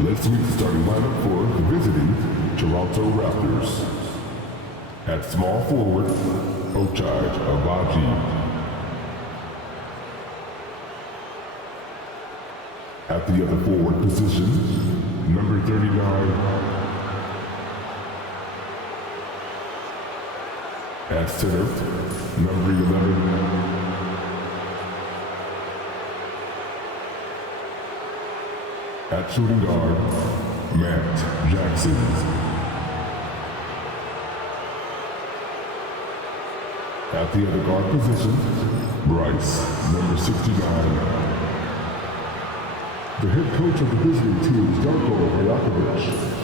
Let's meet the starting lineup for the visiting Toronto Raptors. At small forward, Ochai Agbaji. At the other forward position, number 39. At center, number 11. At shooting guard, Matt Jackson. At the other guard position, Bryce, number 69. The head coach of the visiting team is Darko Rajakovic.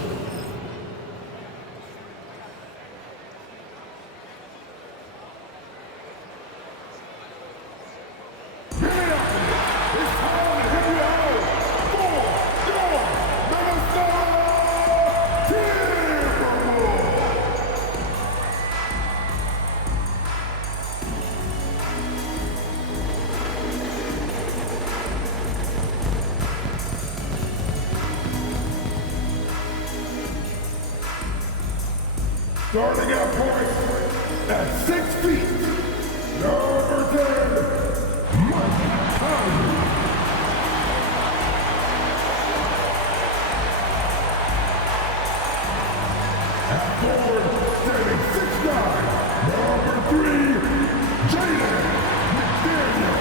Starting at point at 6 feet, number 10, Mike Conley. At forward, standing 6'9", number 3, Jaden McDaniel.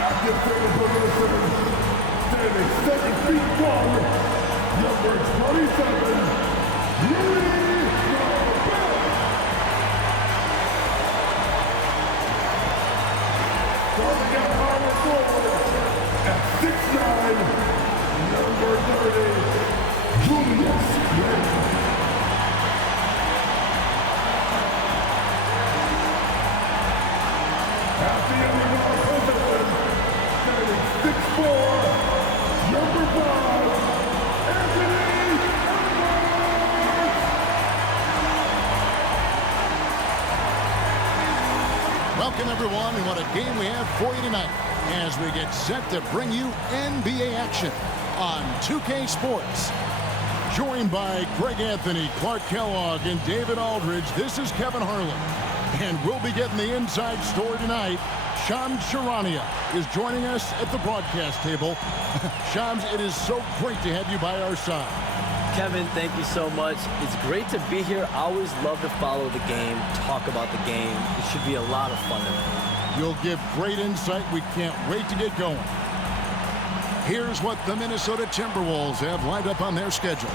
At defensive position, standing 7 feet 1, number 27, Rudy Gobert. Starting at power forward at 6'9", number 30, Julius Randle. At the other guard position, standing 6'4", number 5, Anthony Edwards! Welcome, everyone, and what a game we have for you tonight as we get set to bring you NBA action on 2K Sports. Joined by Greg Anthony, Clark Kellogg, and David Aldridge, this is Kevin Harlan. And we'll be getting the inside story tonight. Shams Charania is joining us at the broadcast table. Shams, it is so great to have you by our side. Kevin, thank you so much. It's great to be here. I always love to follow the game, talk about the game. It should be a lot of fun tonight. You'll give great insight. We can't wait to get going. Here's what the Minnesota Timberwolves have lined up on their schedule.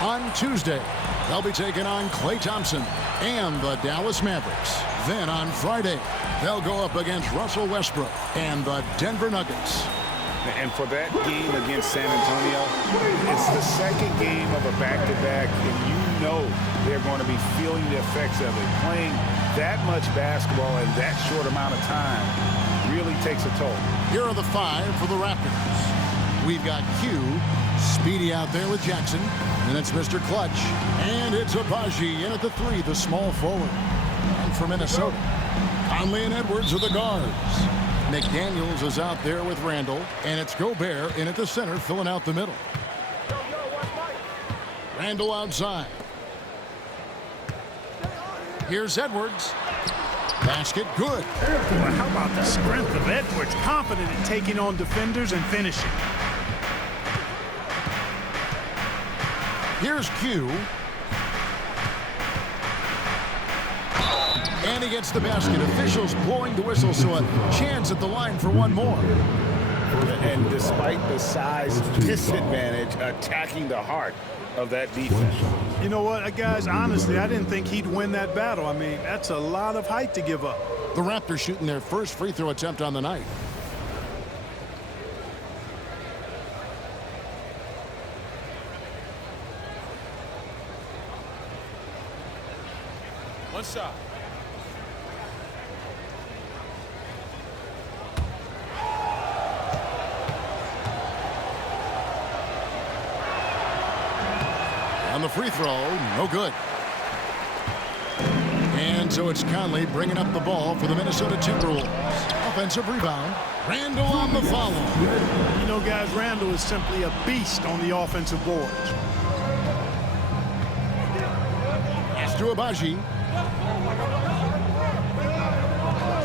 On Tuesday, they'll be taking on Klay Thompson and the Dallas Mavericks. Then on Friday, they'll go up against Russell Westbrook and the Denver Nuggets. And for that game against San Antonio, it's the second game of a back-to-back, and you know they're going to be feeling the effects of it. Playing that much basketball in that short amount of time really takes a toll. Here are the 5 for the Raptors. We've got Q, Speedy out there with Jackson, and it's Mr. Clutch. And it's Agbaji in at the 3, the small forward. And for Minnesota, Conley and Edwards are the guards. McDaniels is out there with Randall, and it's Gobert in at the center, filling out the middle. Randall outside. Here's Edwards. Basket good. Well, how about the strength of Edwards, confident in taking on defenders and finishing. Here's Q. And he gets the basket. Officials blowing the whistle, so a chance at the line for one more. And despite the size disadvantage, attacking the heart of that defense. You know what, guys, honestly, I didn't think he'd win that battle. I mean, that's a lot of height to give up. The Raptors shooting their first free throw attempt on the night. One shot. On the free throw, no good. And So it's Conley bringing up the ball for the Minnesota Timberwolves. Offensive rebound. Randall on the follow. You know, guys, Randall is simply a beast on the offensive boards. Pass to Abaji.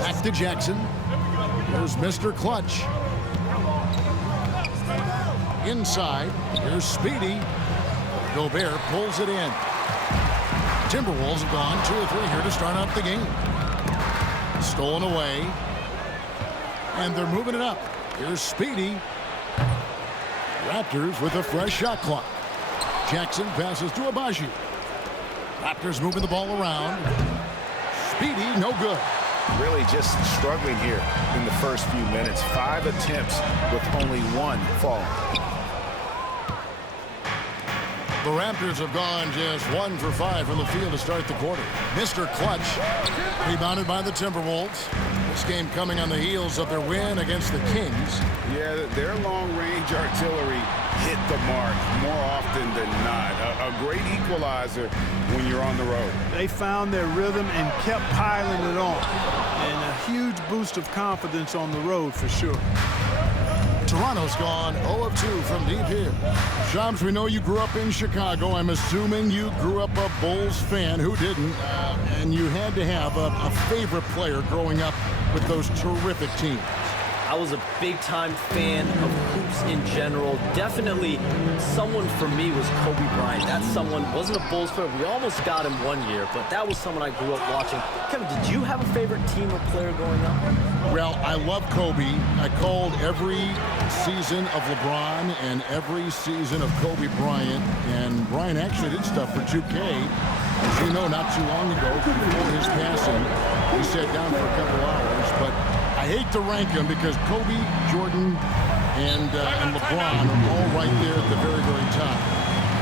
Back to Jackson. Here's Mr. Clutch. Inside. Here's Speedy. Gobert pulls it in. Timberwolves have gone 2 or 3 here to start out the game. Stolen away. And they're moving it up. Here's Speedy. Raptors with a fresh shot clock. Jackson passes to Abaji. Raptors moving the ball around. Speedy, no good. Really just struggling here in the first few minutes. 5 attempts with only 1 falling. The Raptors have gone just 1 for 5 from the field to start the quarter. Mr. Clutch, rebounded by the Timberwolves. This game coming on the heels of their win against the Kings. Yeah, their long-range artillery hit the mark more often than not. A great equalizer when you're on the road. They found their rhythm and kept piling it on. And a huge boost of confidence on the road for sure. Toronto's gone 0 of 2 from deep here. Shams, we know you grew up in Chicago. I'm assuming you grew up a Bulls fan. Who didn't? And you had to have a favorite player growing up with those terrific teams. I was a big-time fan of hoops in general. Definitely someone for me was Kobe Bryant. That someone wasn't a Bulls player. We almost got him one year, but that was someone I grew up watching. Kevin, did you have a favorite team or player growing up? Well, I love Kobe. I called every season of LeBron and every season of Kobe Bryant. And Bryant actually did stuff for 2K. As you know, not too long ago, before his passing, he sat down for a couple hours. But I hate to rank them because Kobe, Jordan, and LeBron are all right there at the very, very top.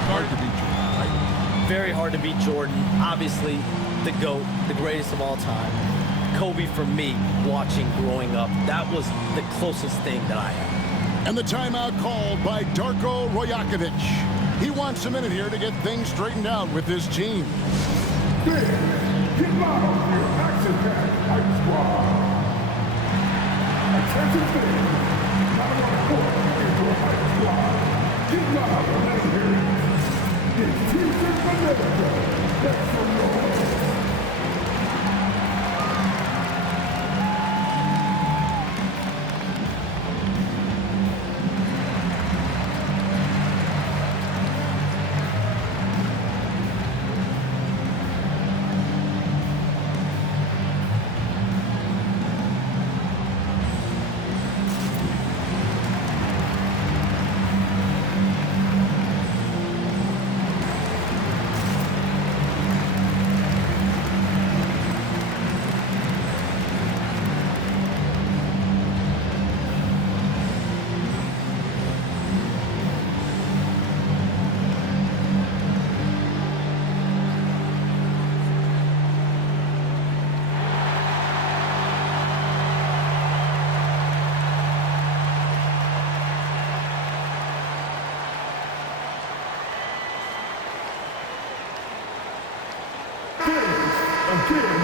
Hard to beat Jordan, right? Very hard to beat Jordan. Obviously, the GOAT, the greatest of all time. Kobe, for me, watching growing up, that was the closest thing that I had. And the timeout called by Darko Rojakovic. He wants a minute here to get things straightened out with his team. Get loud here, action pack, Hype Squad. Attention fans, now on court into a Hype Squad. Get loud and let's hear it. It's T-shirt America. That's from your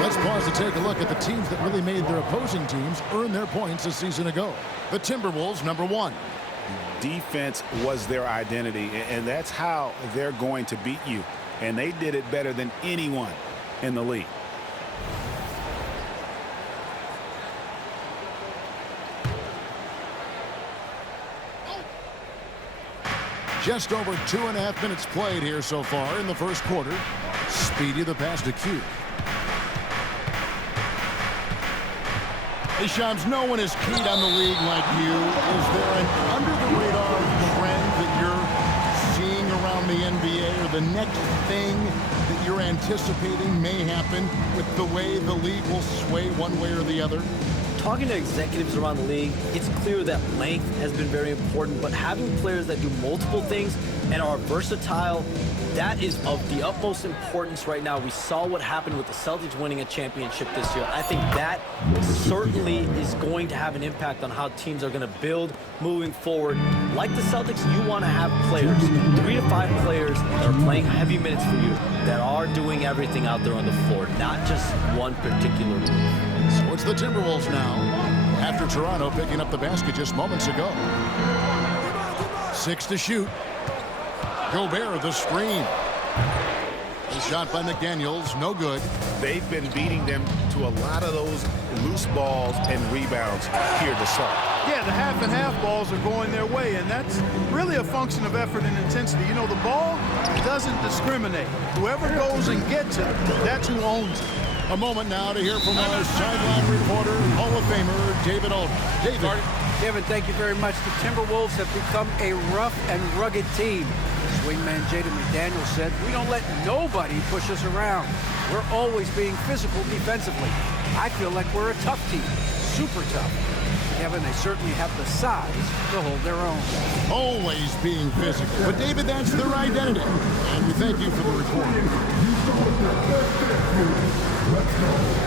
Let's pause to take a look at the teams that really made their opposing teams earn their points a season ago. The Timberwolves, #1. Defense was their identity, and that's how they're going to beat you. And they did it better than anyone in the league. Just over 2.5 minutes played here so far in the first quarter. Speedy the pass to Q. Hey, Shams, no one is keyed on the league like you. Is there an under-the-radar trend that you're seeing around the NBA, or the next thing that you're anticipating may happen with the way the league will sway one way or the other? Talking to executives around the league, it's clear that length has been very important, but having players that do multiple things and are versatile, that is of the utmost importance right now. We saw what happened with the Celtics winning a championship this year. I think that certainly is going to have an impact on how teams are going to build moving forward. Like the Celtics, you want to have players, 3 to 5 players that are playing heavy minutes for you. that are doing everything out there on the floor, not just one particular move. So it's the Timberwolves now, after Toronto picking up the basket just moments ago. 6 to shoot. Gobert, the screen. A shot by McDaniels, no good. They've been beating them to a lot of those loose balls and rebounds here to start. Yeah, the half and half balls are going their way, and that's really a function of effort and intensity. You know, the ball doesn't discriminate. Whoever goes and gets it, that's who owns it. A moment now to hear from our sideline reporter, Hall of Famer David Aldridge. David. Kevin, thank you very much. The Timberwolves have become a rough and rugged team. Wingman Jaden McDaniels said, "We don't let nobody push us around. We're always being physical defensively. I feel like we're a tough team, super tough." Kevin, they certainly have the size to hold their own. Always being physical. But, David, that's their identity. And we thank you for the report. Let's go.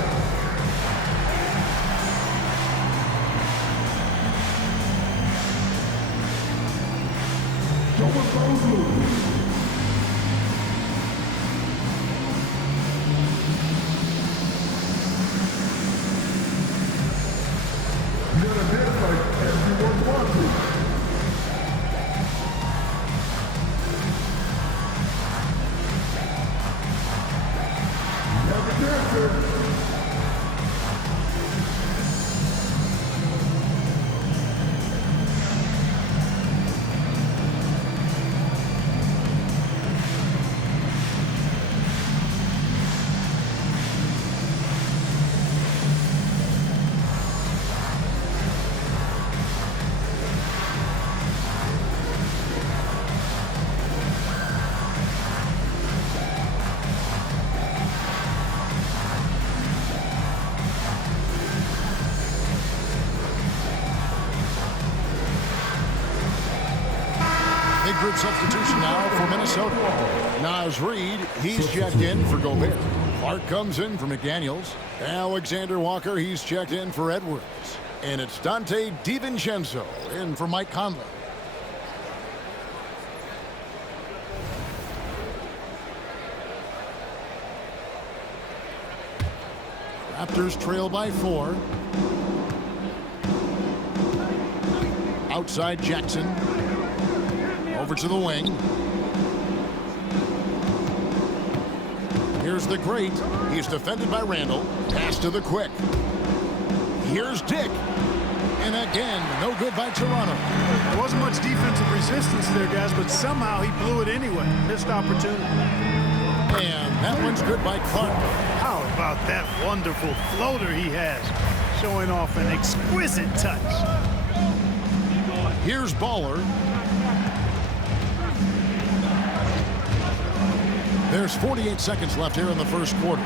Show us those moves. You're gonna dance like everyone's watching. You have a dancer. Big group substitution now for Minnesota. Naz Reid, he's checked in for Gobert. Clark comes in for McDaniels. Alexander Walker, he's checked in for Edwards. And it's Dante DiVincenzo in for Mike Conley. Raptors trail by 4. Outside Jackson. Over to the wing. Here's the great. He's defended by Randall. Pass to the quick. Here's Dick. And again, no good by Toronto. There wasn't much defensive resistance there, guys, but somehow he blew it anyway. Missed opportunity. And that one's good by Clark. How about that wonderful floater he has? Showing off an exquisite touch. Here's Baller. There's 48 seconds left here in the first quarter.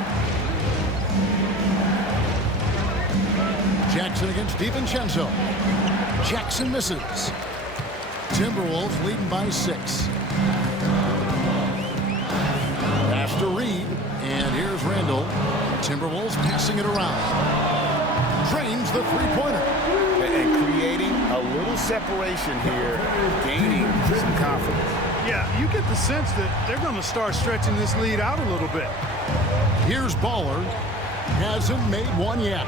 Jackson against DiVincenzo. Jackson misses. Timberwolves leading by 6. Pass to Reid. And here's Randall. Timberwolves passing it around. Drains the three-pointer. And creating a little separation here, gaining some confidence. Yeah, you get the sense that they're going to start stretching this lead out a little bit. Here's Baller. Hasn't made one yet.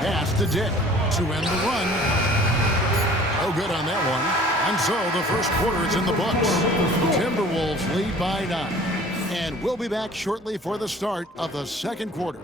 Pass to Dick to end the run. No good on that one. And so the first quarter is in the books. Timberwolves lead by 9. And we'll be back shortly for the start of the second quarter.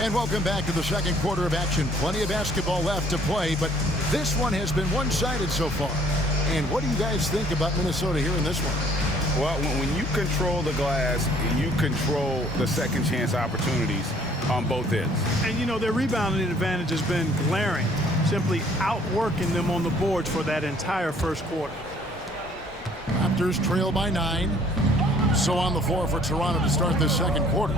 And welcome back to the second quarter of action. Plenty of basketball left to play, but this one has been one-sided so far. And what do you guys think about Minnesota here in this one? Well, when you control the glass, you control the second chance opportunities on both ends. And, you know, their rebounding advantage has been glaring, simply outworking them on the boards for that entire first quarter. Raptors trail by 9. So on the floor for Toronto to start this second quarter.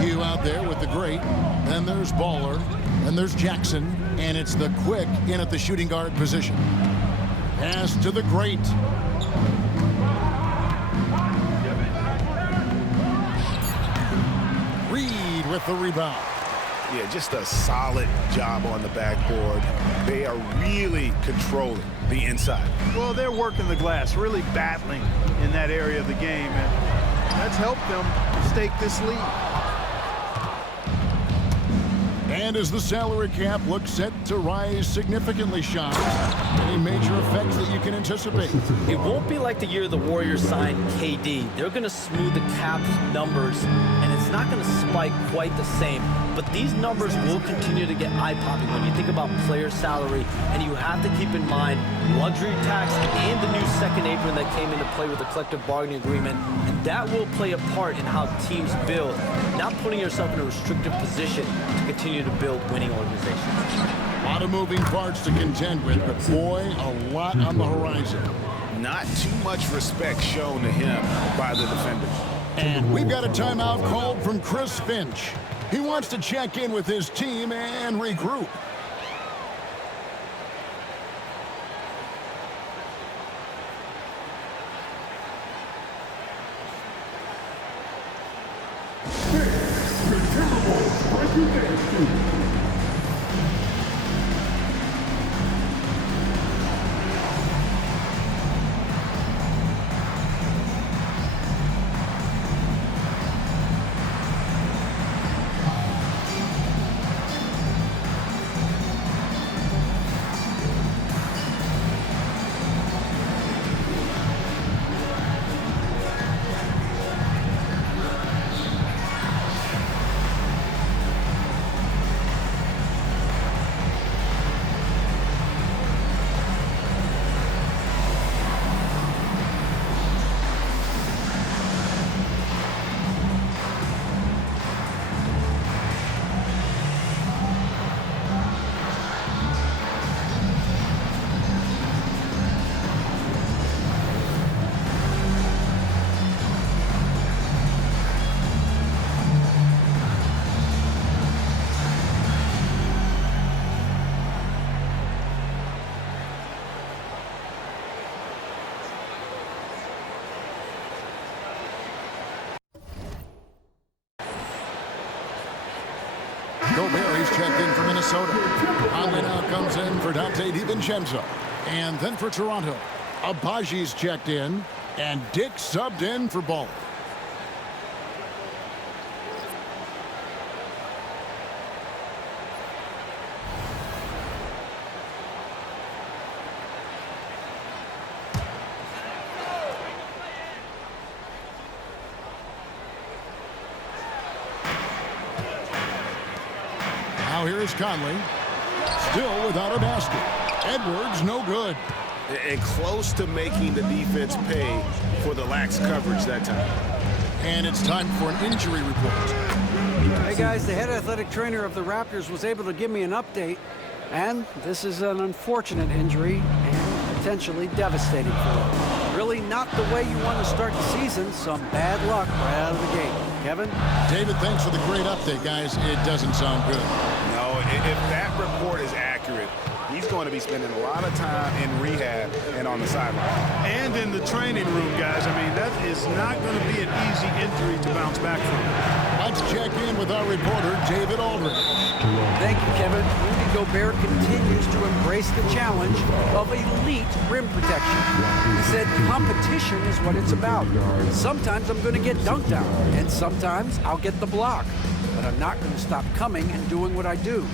Q out there with the great. Then there's Baller. Then there's Jackson. And it's the quick in at the shooting guard position. Pass to the great. Reed with the rebound. Yeah, just a solid job on the backboard. They are really controlling the inside. Well, they're working the glass, really battling in that area of the game, and that's helped them stake this lead. And as the salary cap looks set to rise significantly, Sean, any major effects that you can anticipate? It won't be like the year the Warriors signed KD. They're going to smooth the cap's numbers, and it's not going to spike quite the same. But these numbers will continue to get eye-popping when you think about player salary, and you have to keep in mind luxury tax and the new second apron that came into play with the collective bargaining agreement, and that will play a part in how teams build, not putting yourself in a restrictive position to continue to build winning organizations. A lot of moving parts to contend with, but boy, a lot on the horizon. Not too much respect shown to him by the defenders. And we've got a timeout called from Chris Finch. He wants to check in with his team and regroup. The Timberwolves breaking their streak. Gobert's checked in for Minnesota. Conley now comes in for Dante DiVincenzo. And then for Toronto, Abaji's checked in, and Dick subbed in for Ball. Now here's Conley, still without a basket. Edwards, no good. And close to making the defense pay for the lax coverage that time. And it's time for an injury report. Hey guys, the head athletic trainer of the Raptors was able to give me an update, and this is an unfortunate injury and potentially devastating for them. Really not the way you want to start the season. Some bad luck right out of the gate. Kevin? David, thanks for the great update, guys. It doesn't sound good. No, if that report is accurate, he's going to be spending a lot of time in rehab and on the sideline. And in the training room, guys. I mean, that is not going to be an easy injury to bounce back from. Let's check in with our reporter, David Aldridge. Thank you, Kevin. Rudy Gobert continues to embrace the challenge of elite rim protection. He said competition is what it's about. Sometimes I'm going to get dunked out, and sometimes I'll get the block. But I'm not going to stop coming and doing what I do.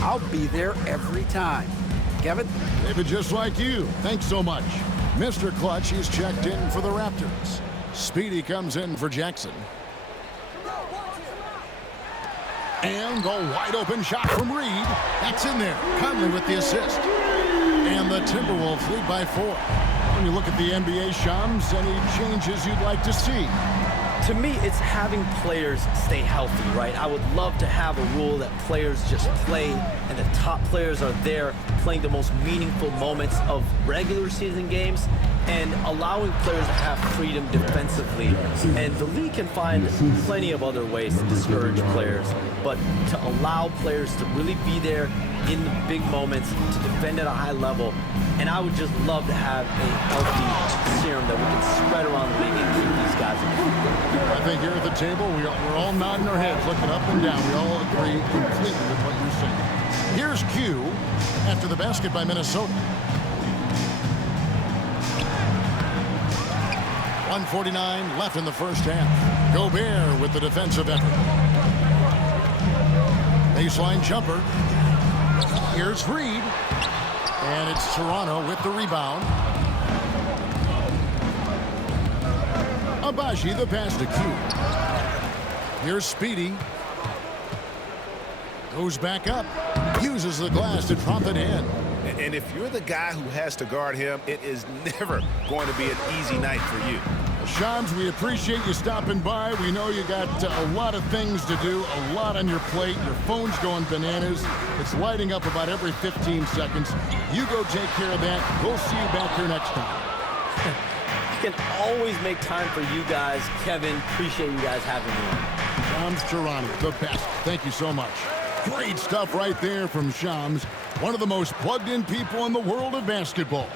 I'll be there every time. Kevin? David, just like you. Thanks so much. Mr. Clutch, he's checked in for the Raptors. Speedy comes in for Jackson. And the wide open shot from Reed. That's in there. Conley with the assist. And the Timberwolves lead by 4. When you look at the NBA, Shams, any changes you'd like to see? To me, it's having players stay healthy, right? I would love to have a rule that players just play and the top players are there playing the most meaningful moments of regular season games. and allowing players to have freedom defensively. And the league can find plenty of other ways to discourage players, but to allow players to really be there in the big moments, to defend at a high level. And I would just love to have a healthy serum that we can spread around the league and keep these guys in. I think here at the table, we're all nodding our heads, looking up and down. We all agree completely with what you're saying. Here's Q after the basket by Minnesota. 1:49 left in the first half. Gobert with the defensive effort. Baseline jumper. Here's Reed. And it's Toronto with the rebound. Abaji the pass to Q. Here's Speedy. Goes back up. Uses the glass to drop it in. And if you're the guy who has to guard him, it is never going to be an easy night for you. Shams, we appreciate you stopping by. We know you got a lot of things to do, a lot on your plate. Your phone's going bananas. It's lighting up about every 15 seconds. You go take care of that. We'll see you back here next time. I can always make time for you guys. Kevin, appreciate you guys having me. Shams Charania, the best. Thank you so much. Great stuff right there from Shams, one of the most plugged-in people in the world of basketball.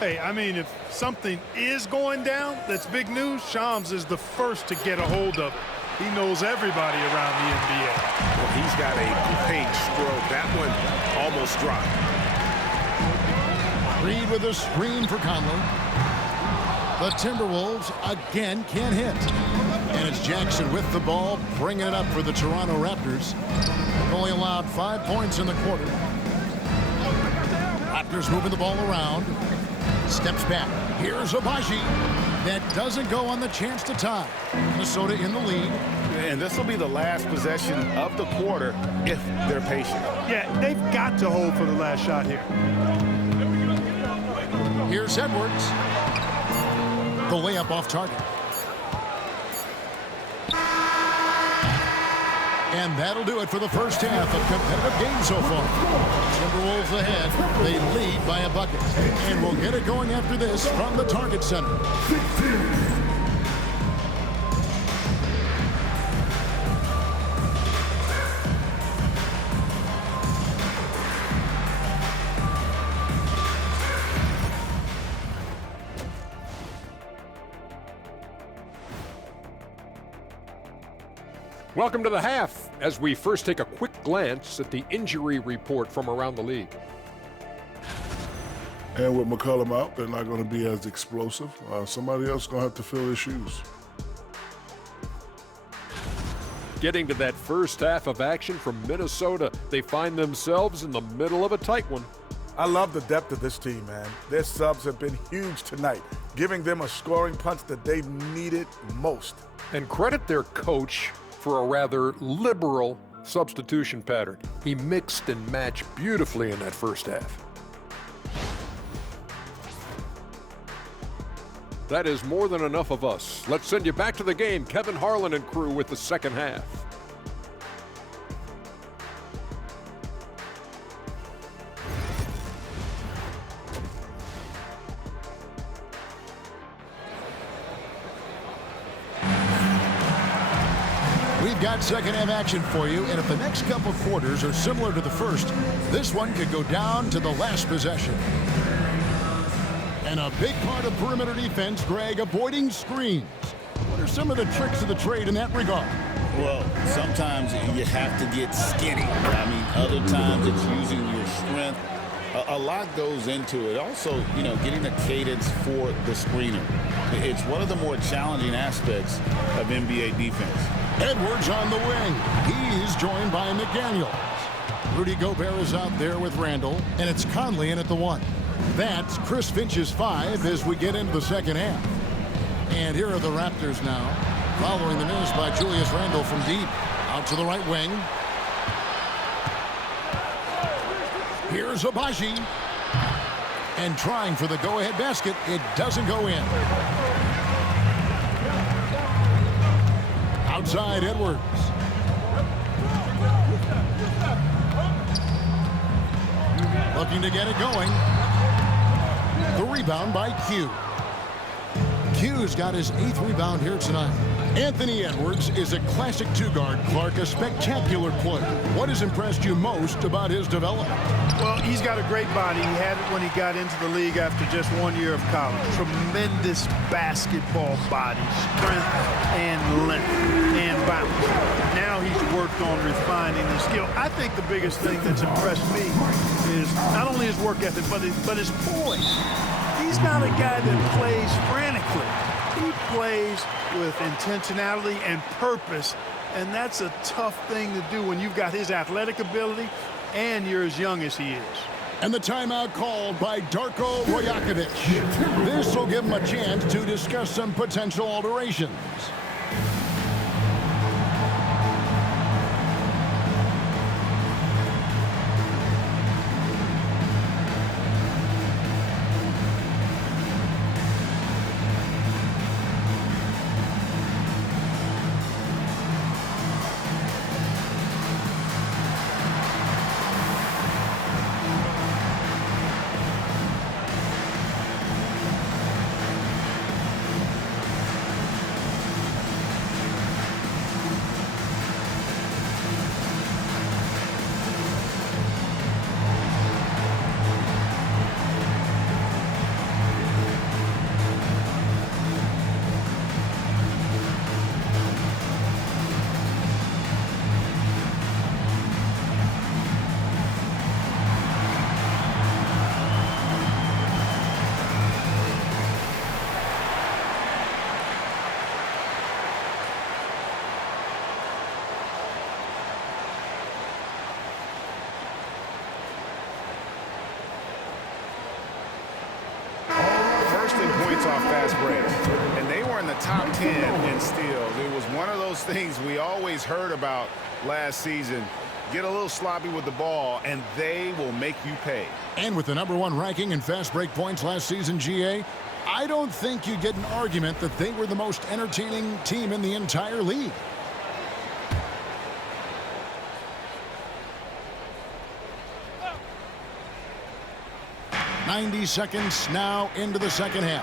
Hey, I mean, if something is going down, that's big news. Shams is the first to get a hold of it. He knows everybody around the NBA. Well, he's got a great stroke. That one almost dropped. Reed with a screen for Conley. The Timberwolves again can't hit. And it's Jackson with the ball, bringing it up for the Toronto Raptors. They've only allowed 5 points in the quarter. Raptors moving the ball around. Steps back. Here's Abaji. That doesn't go on the chance to tie. Minnesota in the lead. And this will be the last possession of the quarter if they're patient. Yeah, they've got to hold for the last shot here. Here's Edwards. The layup off target. And that'll do it for the first half of competitive game so far. Timberwolves ahead. They lead by a bucket. And we'll get it going after this from the Target Center. Welcome to the half, as we first take a quick glance at the injury report from around the league. And with McCollum out, they're not going to be as explosive. Somebody else going to have to fill his shoes. Getting to that first half of action from Minnesota, they find themselves in the middle of a tight one. I love the depth of this team, man. Their subs have been huge tonight, giving them a scoring punch that they've needed most. And credit their coach for a rather liberal substitution pattern. He mixed and matched beautifully in that first half. That is more than enough of us. Let's send you back to the game. Kevin Harlan and crew with the second half. We've got second half action for you, and if the next couple quarters are similar to the first, this one could go down to the last possession. And a big part of perimeter defense, Greg, avoiding screens. What are some of the tricks of the trade in that regard? Well, sometimes you have to get skinny. I mean, other times it's using your strength. A lot goes into it. Also, you know, getting the cadence for the screener. It's one of the more challenging aspects of NBA defense. Edwards on the wing. He's joined by McDaniels. Rudy Gobert is out there with Randall, and it's Conley in at the one. That's Chris Finch's 5 as we get into the second half. And here are the Raptors now, following the miss by Julius Randle from deep. Out to the right wing. Here's Abaji. And trying for the go-ahead basket. It doesn't go in. Outside Edwards. Looking to get it going. The rebound by Q. Hughes got his 8th rebound here tonight. Anthony Edwards is a classic two-guard. Clark, a spectacular player. What has impressed you most about his development? Well, he's got a great body. He had it when he got into the league after just 1 year of college. Tremendous basketball body, strength and length and bounce. Now he's worked on refining his skill. I think the biggest thing that's impressed me is not only his work ethic, but his poise. He's not a guy that plays frantically. He plays with intentionality and purpose, and that's a tough thing to do when you've got his athletic ability and you're as young as he is. And the timeout called by Darko Rajakovic. This will give him a chance to discuss some potential alterations. Off fast break, and they were in the top 10 in steals. It was one of those things we always heard about last season. Get a little sloppy with the ball, and they will make you pay. And with the #1 ranking in fast break points last season, GA, I don't think you get an argument that they were the most entertaining team in the entire league. "90 seconds now into the second half.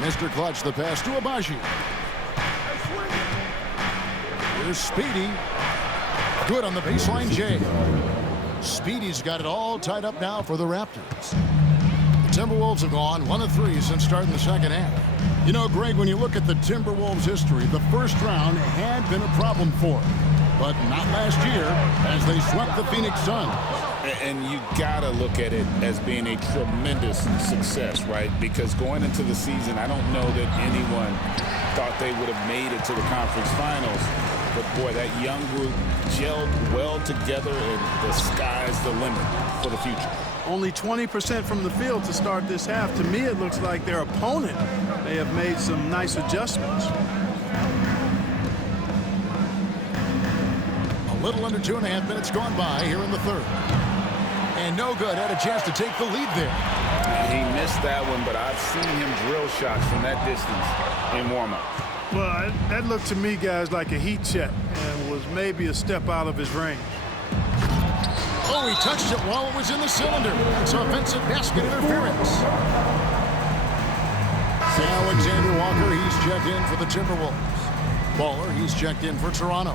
Mr. Clutch, the pass to Abaji. Here's Speedy. Good on the baseline, Jay. Speedy's got it all tied up now for the Raptors. The Timberwolves have gone 1 of 3 since starting the second half. You know, Greg, when you look at the Timberwolves' history, the first round had been a problem for them. But not last year, as they swept the Phoenix Suns. And you gotta look at it as being a tremendous success, right? Because going into the season, I don't know that anyone thought they would have made it to the conference finals. But boy, that young group gelled well together, and the sky's the limit for the future. Only 20% from the field to start this half. To me, it looks like their opponent may have made some nice adjustments. A little under 2.5 minutes gone by here in the third. And no good. Had a chance to take the lead there. He missed that one, but I've seen him drill shots from that distance in warm-up. Well, that looked to me, guys, like a heat check and was maybe a step out of his range. Oh, he touched it while it was in the cylinder. That's offensive basket interference. Alexander Walker, he's checked in for the Timberwolves. Baller, he's checked in for Toronto.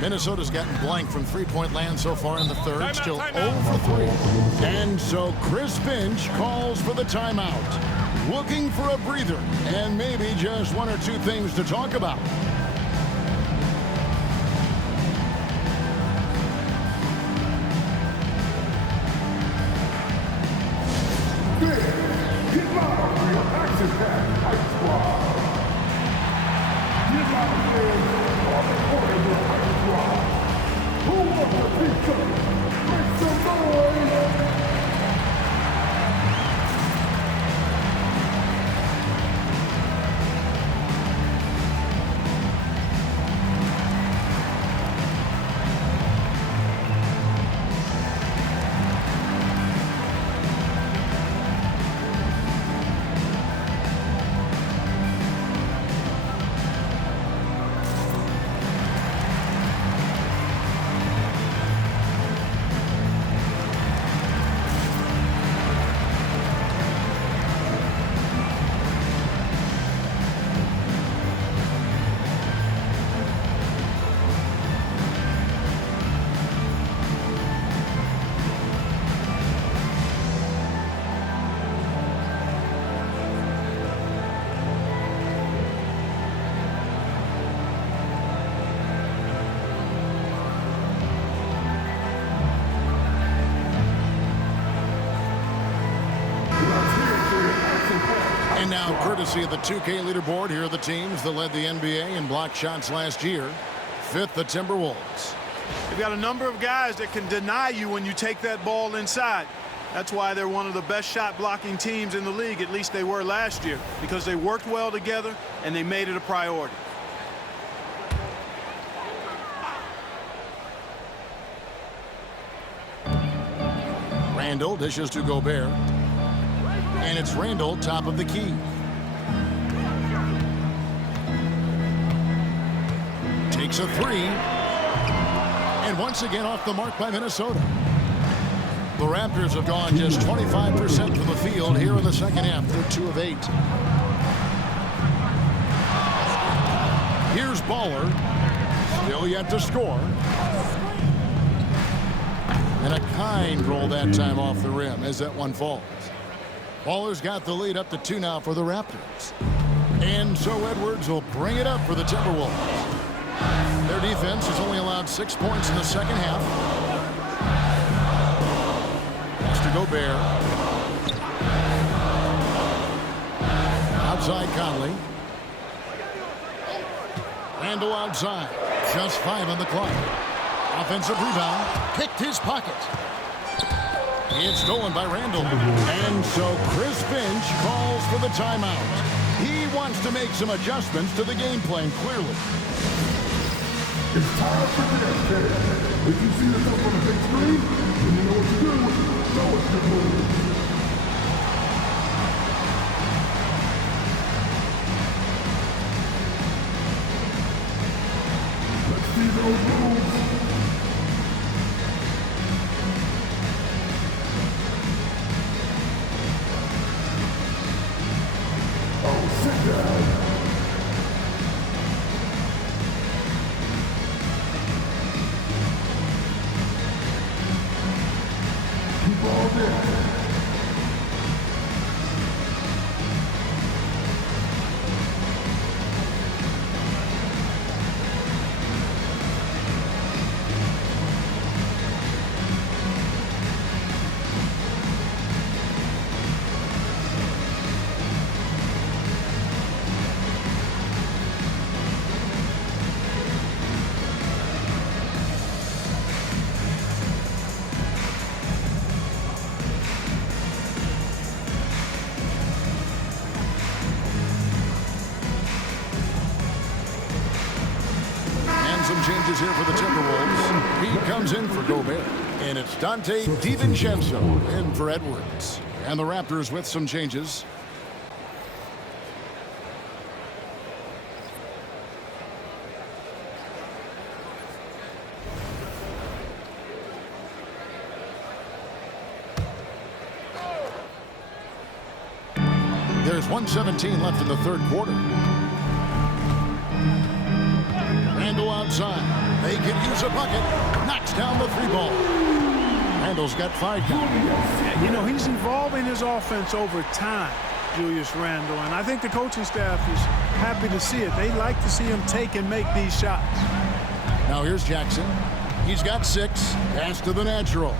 Minnesota's gotten blank from three-point land so far in the third. Still 0 for 3. And so Chris Finch calls for the timeout. Looking for a breather and maybe just 1 or 2 things to talk about. Get loud for your action-packed Hype Squad. Get loud fans on the court of your Hype Squad. Who wants to see something? Make some noise! And now, courtesy of the 2K leaderboard, here are the teams that led the NBA in block shots last year. Fifth, the Timberwolves. You've got a number of guys that can deny you when you take that ball inside. That's why they're one of the best shot blocking teams in the league, at least they were last year, because they worked well together and they made it a priority. Randall dishes to Gobert. And it's Randall, top of the key. Takes a three. And once again off the mark by Minnesota. The Raptors have gone just 25% from the field here in the second half. They're 2 of 8. Here's Baller. Still yet to score. And a kind roll that time off the rim as that one falls. Baller's got the lead up to 2 now for the Raptors. And so Edwards will bring it up for the Timberwolves. Their defense has only allowed 6 points in the second half. That's to Gobert. Outside Conley. Randall outside. Just 5 on the clock. Offensive rebound. Picked his pocket. It's stolen by Randall. And so Chris Finch calls for the timeout. He wants to make some adjustments to the game plan, clearly. It's time for the next game. If you see yourself on the big screen, then you know what to do. Know what to do. Let's see those moves. Oh, sit down. Keep all this. Some changes here for the Timberwolves. He comes in for Gobert. And it's Dante DiVincenzo in for Edwards. And the Raptors with some changes. There's 1:17 left in the third quarter. Randall outside. They can use a bucket. Knocks down the 3 ball. Randall's got 5 now. Yeah, you know, he's evolving his offense over time, Julius Randle, and I think the coaching staff is happy to see it. They like to see him take and make these shots. Now here's Jackson. He's got 6. Pass to the natural.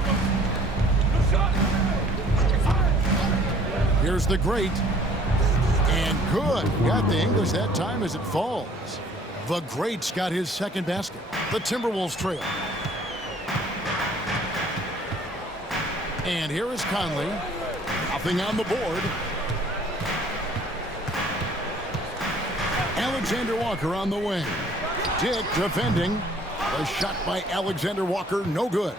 Here's the great. And good. Got the English that time as it falls. The great's got his second basket. The Timberwolves trail. And here is Conley. Nothing on the board. Alexander Walker on the wing. Dick defending. A shot by Alexander Walker, no good.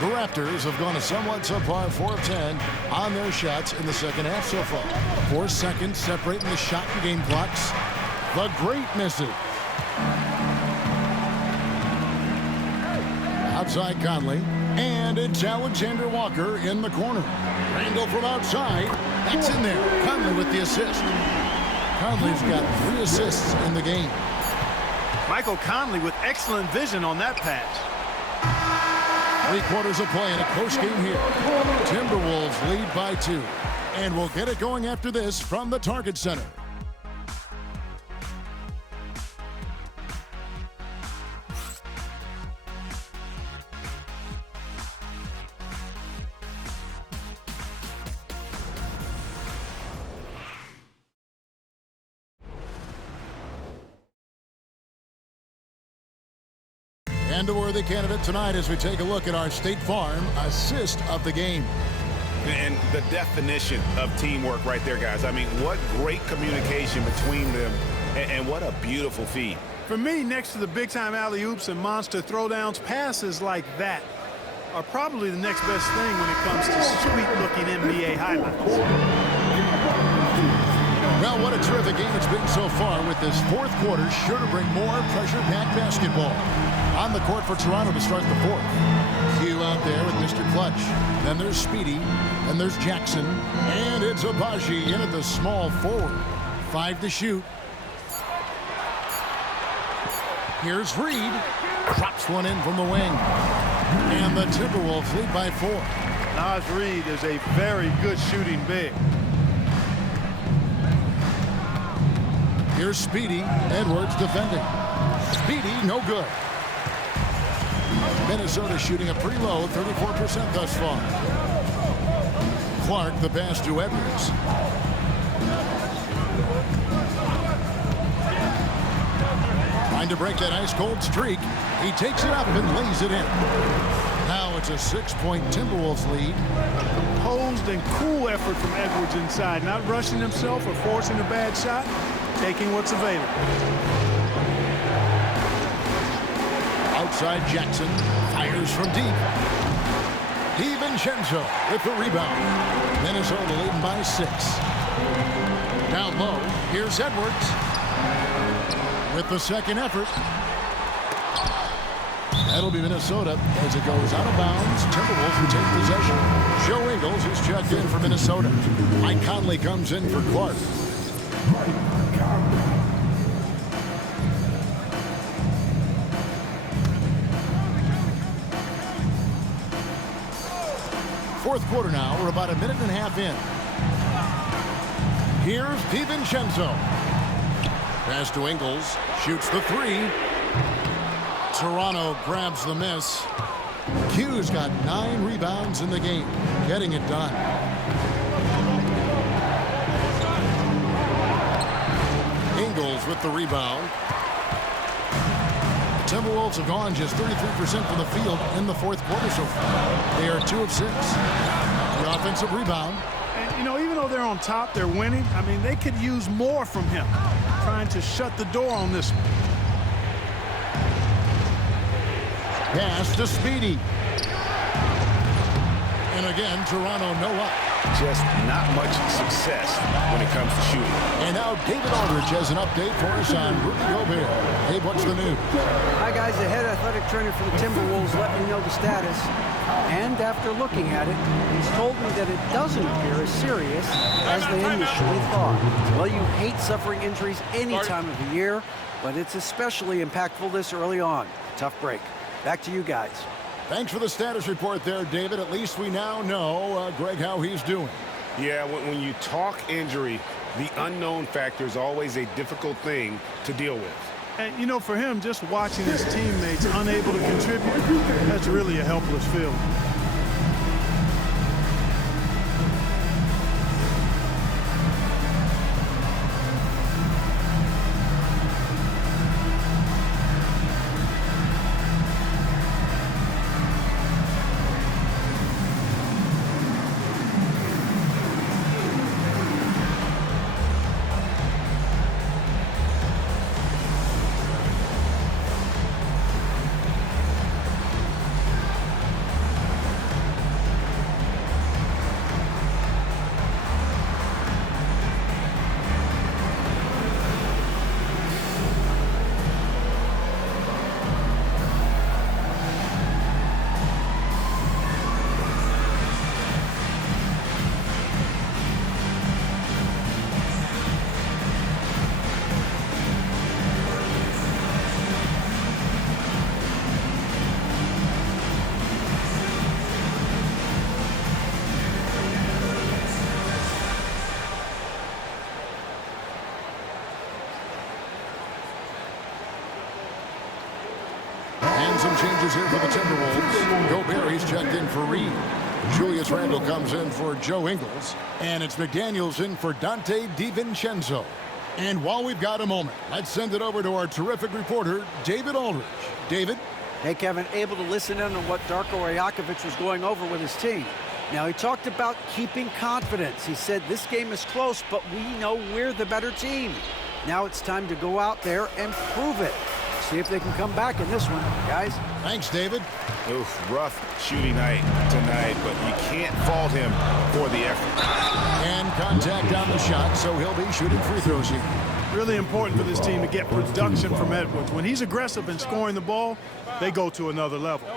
The Raptors have gone a somewhat subpar 4 of 10 on their shots in the second half so far. 4 seconds separating the shot and game clocks. The great misses. Outside Conley. And it's Alexander Walker in the corner. Randall from outside. That's in there. Conley with the assist. Conley's got 3 assists in the game. Michael Conley with excellent vision on that pass. 3 quarters of play in a close game here. Timberwolves lead by 2. And we'll get it going after this from the Target Center. And a worthy candidate tonight as we take a look at our State Farm assist of the game. And the definition of teamwork right there, guys. I mean, what great communication between them, and what a beautiful feed. For me, next to the big-time alley-oops and monster throwdowns, passes like that are probably the next best thing when it comes to sweet-looking NBA highlights. Well, what a terrific game it's been so far, with this fourth quarter sure to bring more pressure-packed basketball. On the court for Toronto to start the fourth. Hugh out there with Mr. Clutch. Then there's Speedy. Then there's Jackson. And it's Abaji in at the small forward. 5 to shoot. Here's Reed. Drops one in from the wing. And the Timberwolves lead by 4. Naz Reid is a very good shooting big. Here's Speedy. Edwards defending. Speedy, no good. Minnesota shooting a pretty low 34% thus far. Clark the pass to Edwards. Trying to break that ice-cold streak. He takes it up and lays it in. Now it's a 6-point Timberwolves lead. Posed and cool effort from Edwards inside. Not rushing himself or forcing a bad shot. Taking what's available. Outside Jackson. Fires from deep. DiVincenzo with the rebound. Minnesota leading by 6. Down low. Here's Edwards. With the second effort. That'll be Minnesota as it goes out of bounds. Timberwolves will take possession. Joe Ingles is checked in for Minnesota. Mike Conley comes in for Clark. Fourth quarter now. We're about a minute and a half in. Here's DiVincenzo. Pass to Ingles. Shoots the 3. Toronto grabs the miss. Q's got 9 rebounds in the game. Getting it done. Ingles with the rebound. The Timberwolves have gone just 33% from the field in the fourth quarter so far. They are 2 of 6. The offensive rebound. And, you know, even though they're on top, they're winning. I mean, they could use more from him. Trying to shut the door on this one. Pass to Speedy. And again, Toronto no up. Just not much success when it comes to shooting. And now David Aldridge has an update for us on Rudy Gobert. Hey, what's the news? Hi, guys. The head athletic trainer for the Timberwolves let me know the status. And after looking at it, he's told me that it doesn't appear as serious as they initially thought. Well, you hate suffering injuries any time of the year, but it's especially impactful this early on. Tough break. Back to you guys. Thanks for the status report there, David. At least we now know, Greg, how he's doing. Yeah, when you talk injury, the unknown factor is always a difficult thing to deal with. And, you know, for him, just watching his teammates unable to contribute, that's really a helpless feeling. Some changes here for the Timberwolves. Gobert, he's checked in for Reed. Julius Randle comes in for Joe Ingles. And it's McDaniels in for Dante DiVincenzo. And while we've got a moment, let's send it over to our terrific reporter, David Aldridge. David? Hey, Kevin, able to listen in on what Darko Rajakovic was going over with his team. Now, he talked about keeping confidence. He said, this game is close, but we know we're the better team. Now it's time to go out there and prove it. See if they can come back in this one, guys. Thanks, David. Oof, rough shooting night tonight, but you can't fault him for the effort. And contact on the shot, so he'll be shooting free throws here. Really important for this team to get production from Edwards. When he's aggressive and scoring the ball, they go to another level.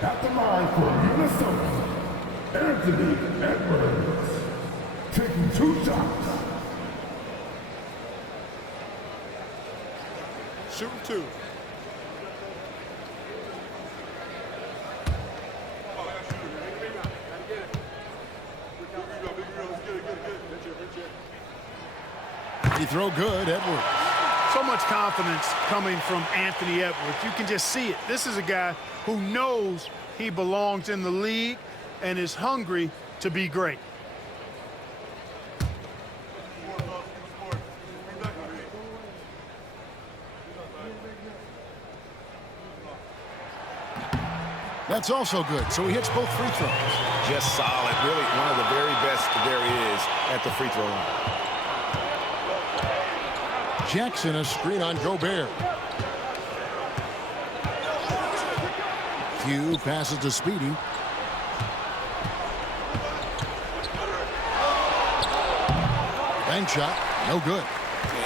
At the line for Minnesota, Anthony Edwards, taking 2 shots. Shooting 2. He throw good, Edwards. So much confidence coming from Anthony Edwards. You can just see it. This is a guy who knows he belongs in the league and is hungry to be great. That's also good, so he hits both free throws. Just solid, really one of the very best there is at the free throw line. Jackson, a screen on Gobert. Q passes to Speedy. Bank shot, no good.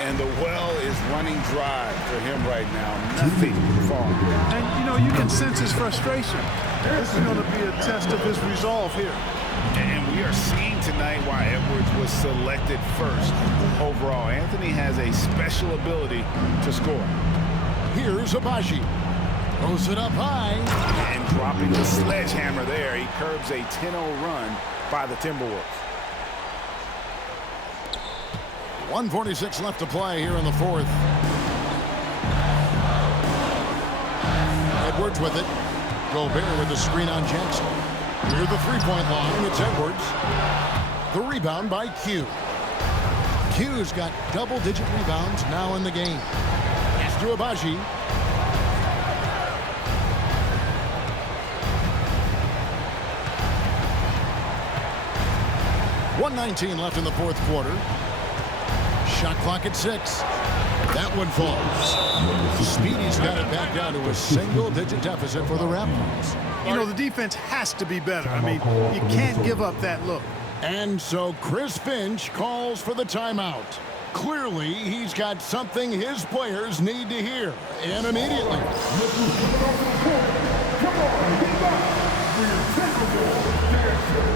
And the well is running dry for him right now. Nothing falling. And, you know, you can sense his frustration. This is going to be a test of his resolve here. And we are seeing tonight why Edwards was selected first overall. Anthony has a special ability to score. Here's Abaji. Throws it up high. And dropping the sledgehammer there, he curbs a 10-0 run by the Timberwolves. 1:46 left to play here in the fourth. Edwards with it. Gobert with the screen on Jackson. Near the three-point line, it's Edwards. The rebound by Q. Q's got double-digit rebounds now in the game. Pass to Abaji. .119 left in the fourth quarter. Shot clock at 6. That one falls. Speedy's got it back down to a single-digit deficit for the Raptors. You know, the defense has to be better. I mean, you can't give up that look. And so Chris Finch calls for the timeout. Clearly, he's got something his players need to hear, and immediately. Come on, get back for your Timberwolves dancer.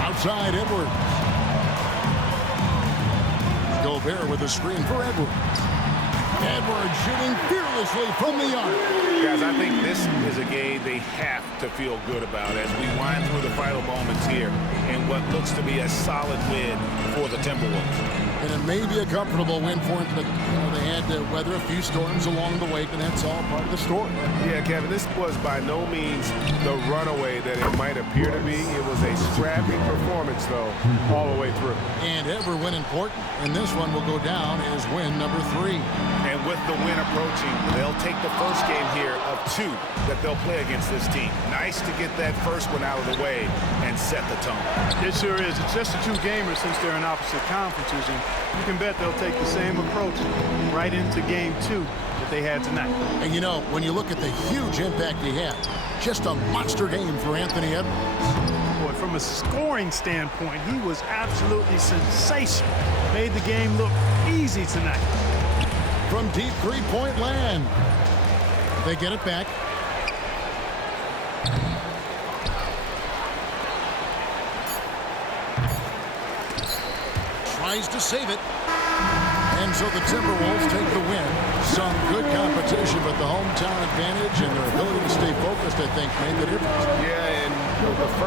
Outside Edwards. Gobert with a screen for Edwards. Edwards shooting fearlessly from the arc. Guys, I think this is a game they have to feel good about as we wind through the final moments here in what looks to be a solid win for the Timberwolves. And it may be a comfortable win for them, but they had to weather a few storms along the way, and that's all part of the story. Yeah, Kevin, this was by no means the runaway that it might appear to be. It was a scrappy performance, though, all the way through. And every win important, and this one will go down as win number 3. And with the win approaching, they'll take the first game here of 2 that they'll play against this team. Nice to get that first one out of the way and set the tone. It sure is. It's just a 2-gamer since they're in opposite conferences, and you can bet they'll take the same approach right into game 2 that they had tonight. And you know, when you look at the huge impact he had, just a monster game for Anthony Edwards. Boy, from a scoring standpoint, he was absolutely sensational. Made the game look easy tonight. From deep three-point land, they get it back. Tries to save it. And so the Timberwolves take the win. Some good competition, but the hometown advantage and their ability to stay focused, I think, made the difference. Yeah, and the first